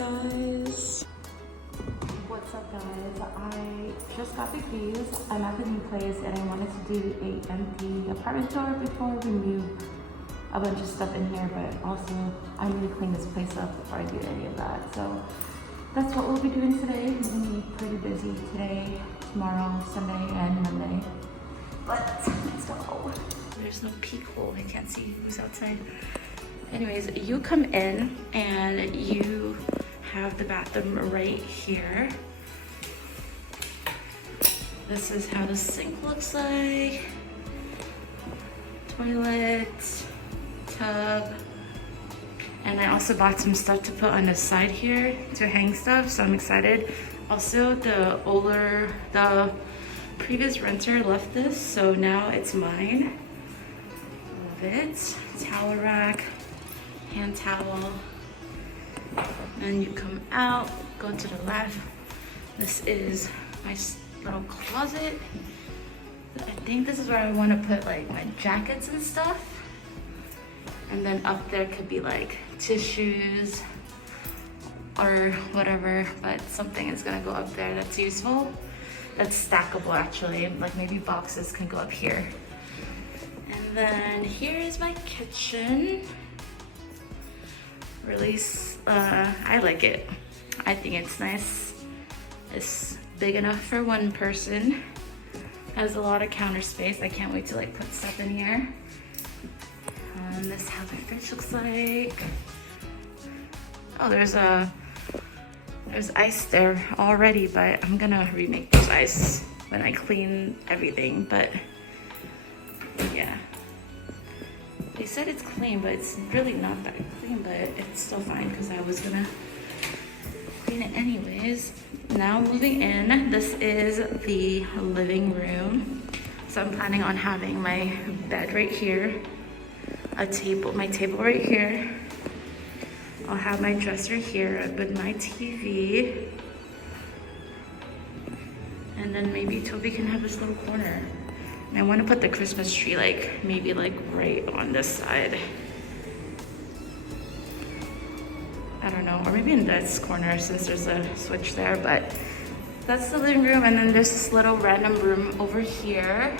guys. What's up guys? I just got the keys. I'm at the new place and I wanted to do a empty apartment tour before we move a bunch of stuff in here, but also I need to clean this place up before I do any of that. So that's what we'll be doing today. I'm gonna be pretty busy today, tomorrow, Sunday, and Monday. But let's go. There's no peephole. I can't see who's outside. Anyways, you come in and you have the bathroom right here. This is how the sink looks like. Toilet, tub. And I also bought some stuff to put on the side here to hang stuff, so I'm excited. Also, the previous renter left this, so now it's mine. Love it. Towel rack, hand towel. And you come out, go to the left. This is my little closet. I think this is where I want to put like my jackets and stuff. And then up there could be like tissues or whatever, but something is gonna go up there that's useful. That's stackable actually, like maybe boxes can go up here. And then here is my kitchen. Really, I like it. I think it's nice. It's big enough for one person. Has a lot of counter space. I can't wait to like put stuff in here. This is how the fridge looks like. Oh, there's ice there already, but I'm gonna remake this ice when I clean everything. But yeah, they said it's clean, but it's really not that clean. But it's still fine because I was gonna clean it anyways. Now moving in, this is the living room. So I'm planning on having my bed right here. My table right here. I'll have my dresser here with my TV. And then maybe Toby can have his little corner. And I want to put the Christmas tree like maybe like right on this side. I don't know, or maybe in this corner since there's a switch there, but that's the living room. And then there's this little random room over here.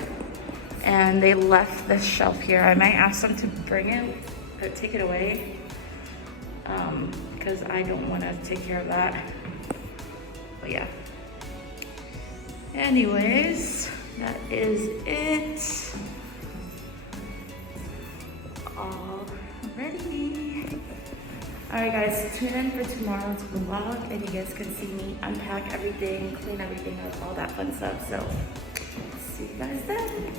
And they left this shelf here. I might ask them to bring it or take it away because I don't want to take care of that. But yeah. Anyways, that is it. All ready. Alright guys, tune in for tomorrow's vlog and you guys can see me unpack everything, clean everything up, all that fun stuff. So, see you guys then.